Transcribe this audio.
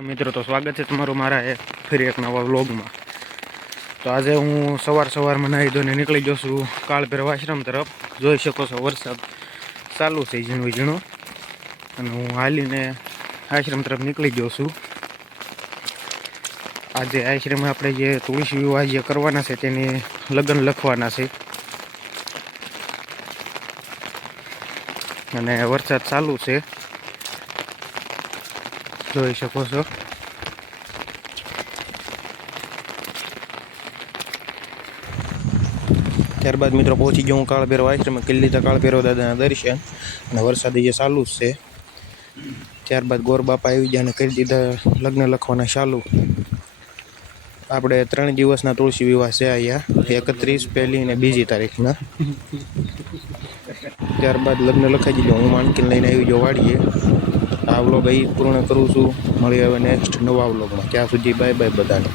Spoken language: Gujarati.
મિત્રો તો સ્વાગત છે તમારું મારા ફરી એક નવા વ્લોગમાં। તો આજે હું સવારમાં નાહી ધોઈને નીકળી ગયો છું કાળભૈરવ આશ્રમ તરફ। જોઈ શકો છો વરસાદ ચાલુ છે ઝીણો ઝીણો, અને હું હાલીને આશ્રમ તરફ નીકળી ગયો છું। આજે આશ્રમમાં આપણે જે તુલસી વિવાહ જે કરવાના છે તેની લગ્ન લખવાના છે, અને વરસાદ ચાલુ છે જોઈ શકો છો। ત્યારબાદ મિત્રો પહોંચી ગયો હું કાળભૈરવ આશ્રમે, કરી લીધા કાળભૈરવ દાદાના દર્શન, અને વરસાદી જે ચાલુ જ છે। ત્યારબાદ ગોર બાપા આવી ગયા અને કરી દીધા લગ્ન લખવાના ચાલુ। આપણે 3 દિવસના તુલસી વિવાહ છે અહીંયા, 31, 1 અને 2 તારીખના। ત્યારબાદ લગ્ન લખાઈ દીધો, હું માણકીને લઈને આવી ગયો વાડીએ। આ વ્લોગ અહીં પૂર્ણ કરું છું, મળી હવે નેક્સ્ટ નવા વ્લોગમાં। ત્યાં સુધી બાય બાય બધાને।